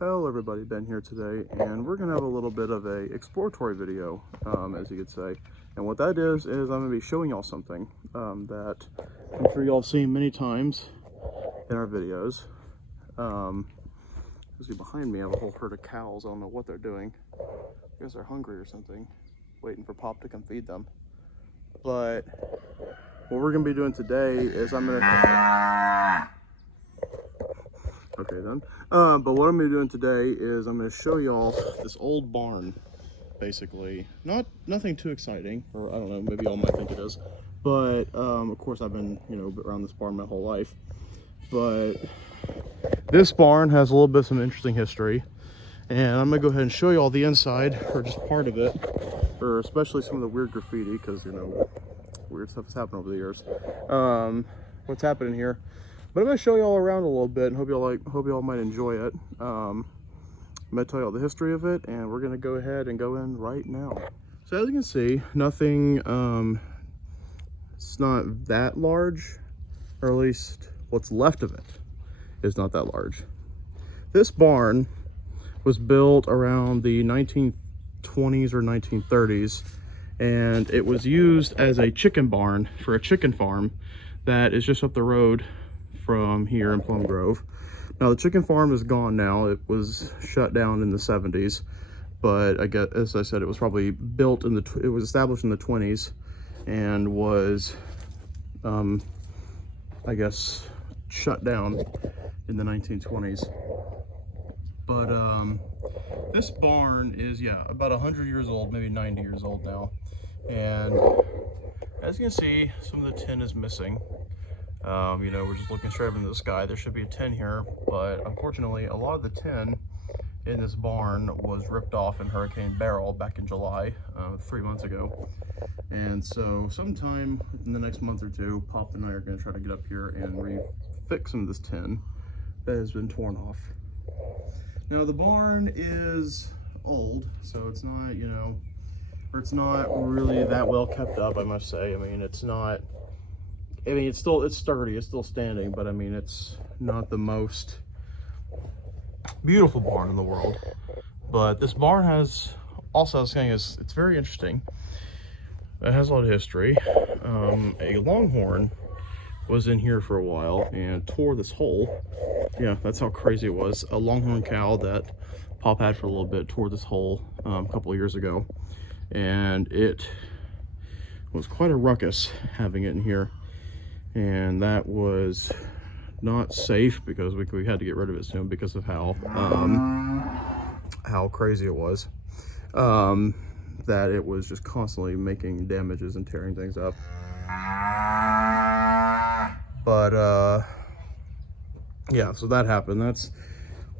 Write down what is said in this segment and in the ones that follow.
Hello everybody, Ben here today, and we're gonna have a little bit of a exploratory video, as you could say. And what that is I'm gonna be showing y'all something that I'm sure y'all seen many times in our videos. As you behind me, I have a whole herd of cows. I don't know what they're doing. I guess they're hungry or something, waiting for Pop to come feed them. But what we're gonna be doing today is okay then. But what I'm gonna be doing today is I'm gonna show y'all this old barn, basically. Nothing too exciting, or I don't know, maybe y'all might think it is. But of course I've been, around this barn my whole life. But this barn has a little bit of some interesting history, and I'm gonna go ahead and show you all the inside, or just part of it, or especially some of the weird graffiti, because weird stuff has happened over the years. What's happening here? But I'm gonna show y'all around a little bit, and hope y'all might enjoy it. I'm gonna tell y'all the history of it, and we're gonna go ahead and go in right now. So as you can see, nothing. It's not that large, or at least what's left of it is not that large. This barn was built around the 1920s or 1930s, and it was used as a chicken barn for a chicken farm that is just up the road from here in Plum Grove. Now the chicken farm is gone now. It was shut down in the 70s, but I guess, as I said, it was probably built in it was established in the 20s and was I guess shut down in the 1920s. But this barn is, yeah, about 100 years old, maybe 90 years old now. And as you can see, some of the tin is missing. We're just looking straight up into the sky. There should be a tin here, but unfortunately, a lot of the tin in this barn was ripped off in Hurricane Beryl back in July, 3 months ago. And so sometime in the next month or two, Pop and I are going to try to get up here and refix some of this tin that has been torn off. Now the barn is old, so it's not, it's not really that well kept up, I must say. It's sturdy, it's still standing, but it's not the most beautiful barn in the world. But this barn has, also I was saying, it's very interesting. It has a lot of history. A longhorn was in here for a while and tore this hole. Yeah, that's how crazy it was. A longhorn cow that Pop had for a little bit tore this hole a couple of years ago, and it was quite a ruckus having it in here, and that was not safe because we had to get rid of it soon because of how crazy it was. That it was just constantly making damages and tearing things up. But yeah, so that happened. That's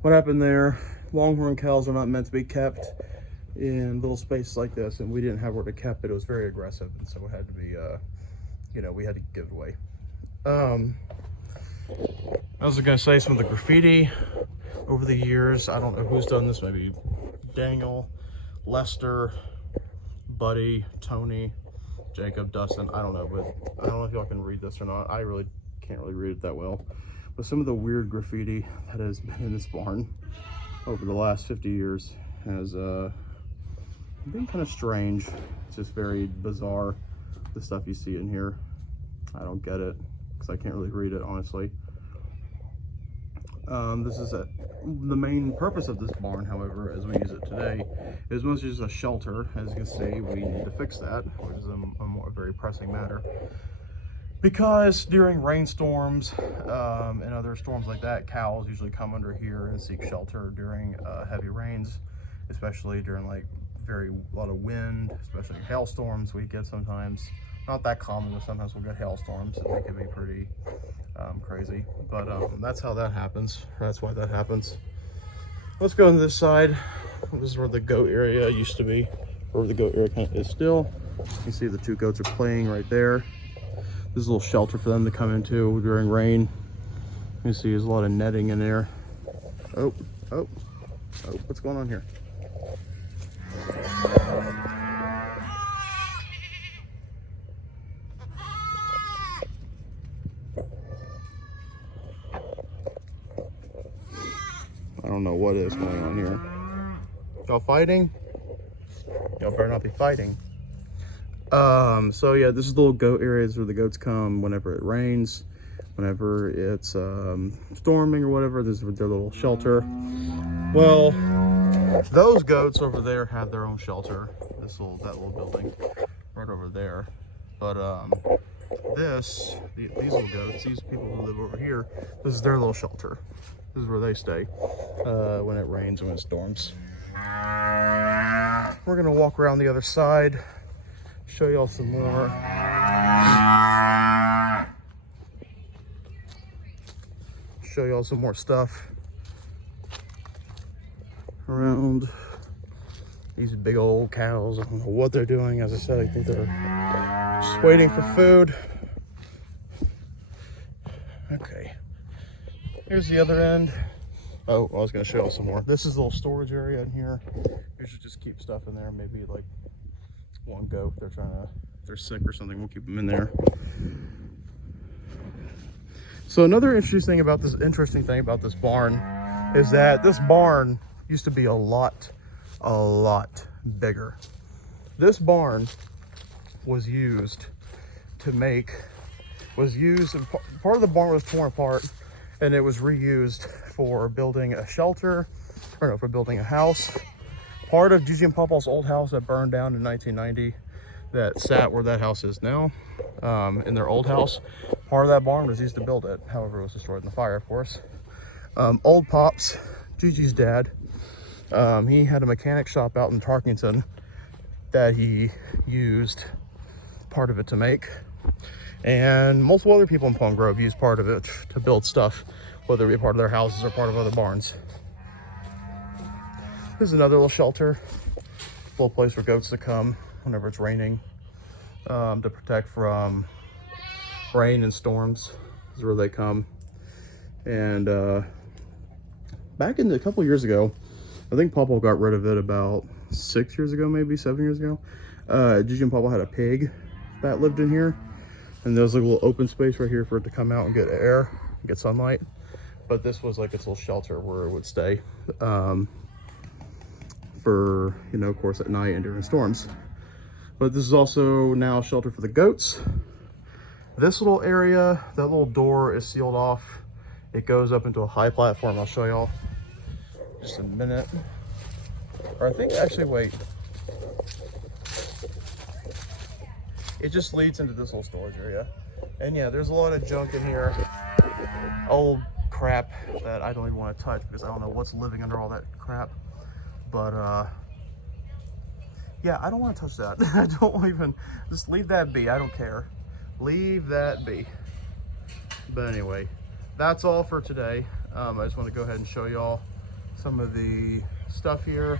what happened there. Longhorn cows are not meant to be kept in little spaces like this, and we didn't have where to keep it. It was very aggressive, and so it had to be, we had to give it away. I was gonna say, some of the graffiti over the years, I don't know who's done this, maybe Daniel, Lester, Buddy, Tony, Jacob, Dustin, I don't know, but I don't know if y'all can read this or not. I really can't really read it that well. But some of the weird graffiti that has been in this barn over the last 50 years has been kind of strange. It's just very bizarre, the stuff you see in here. I don't get it, because I can't really read it, honestly. The main purpose of this barn, however, as we use it today, is mostly just a shelter. As you can see, we need to fix that, which is a very pressing matter. Because during rainstorms and other storms like that, cows usually come under here and seek shelter during heavy rains, especially during a lot of wind, especially hailstorms we get sometimes. Not that common, but sometimes we'll get hailstorms, and they can be pretty crazy. But that's how that happens. That's why that happens. Let's go on this side. This is where the goat area used to be, or the goat area kind of is still. You can see the two goats are playing right there. There's a little shelter for them to come into during rain. You can see there's a lot of netting in there. Oh, what's going on here? I don't know what is going on here. Y'all fighting? Y'all better not be fighting. So yeah, this is the little goat areas where the goats come whenever it rains, whenever it's storming or whatever. This is their little shelter. Well, those goats over there have their own shelter. That little building right over there. But these little goats, these people who live over here, this is their little shelter. This is where they stay when it rains and when it storms. We're gonna walk around the other side, show y'all some more. Show y'all some more stuff around these big old cows. I don't know what they're doing. As I said, I think they're just waiting for food. Okay, here's the other end. Oh, I was gonna show you some more. This is a little storage area in here. You should just keep stuff in there. Maybe like one goat, if they're sick or something, we'll keep them in there. So another interesting thing about this barn is that this barn used to be a lot bigger. This barn was used and part of the barn was torn apart and it was reused for building a shelter, or no, for building a house. Part of Gigi and Pawpaw's old house that burned down in 1990, that sat where that house is now, in their old house. Part of that barn was used to build it. However, it was destroyed in the fire, of course. Old Pops, Gigi's dad, he had a mechanic shop out in Tarkington that he used part of it to make. And multiple other people in Palm Grove used part of it to build stuff, whether it be part of their houses or part of other barns. This is another little shelter, little place for goats to come whenever it's raining, to protect from rain and storms. This is where they come. And back in a couple years ago, I think Pawpaw got rid of it about 6 years ago, maybe 7 years ago. Gigi and Pawpaw had a pig that lived in here, and there was like a little open space right here for it to come out and get air, get sunlight. But this was like its little shelter where it would stay for, you know, of course, at night and during storms. But this is also now a shelter for the goats. This little area, that little door is sealed off. It goes up into a high platform. I'll show y'all just a minute. Or I think, actually, wait. It just leads into this little storage area. And yeah, there's a lot of junk in here. Old crap that I don't even want to touch because I don't know what's living under all that crap. But yeah, I don't want to touch that. I don't even, just leave that be. I don't care. Leave that be. But anyway, that's all for today. I just want to go ahead and show y'all some of the stuff here,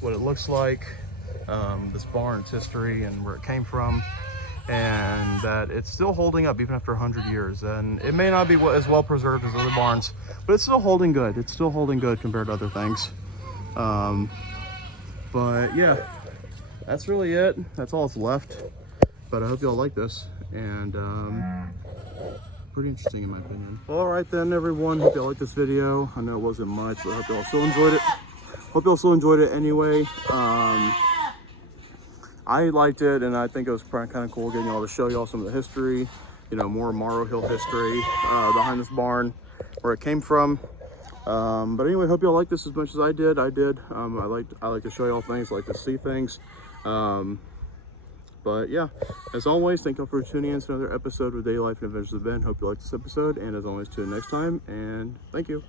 what it looks like, this barn, its history, and where it came from, and that it's still holding up even after 100 years. And it may not be as well preserved as other barns, but it's still holding good. It's still holding good compared to other things. But yeah, that's really it. That's all that's left. But I hope y'all like this, and pretty interesting in my opinion. All right then, everyone, hope y'all like this video. I know it wasn't much, but I hope y'all still enjoyed it. Hope y'all still enjoyed it anyway. I liked it, and I think it was kind of cool getting y'all to show y'all some of the history, you know, more Morrow Hill history behind this barn, where it came from. But anyway, hope y'all like this as much as I did. I like to show y'all things, I like to see things. But yeah, as always, thank y'all for tuning in to another episode of Daily Life and Adventures of Ben. Hope you liked this episode, and as always, tune in next time, and thank you.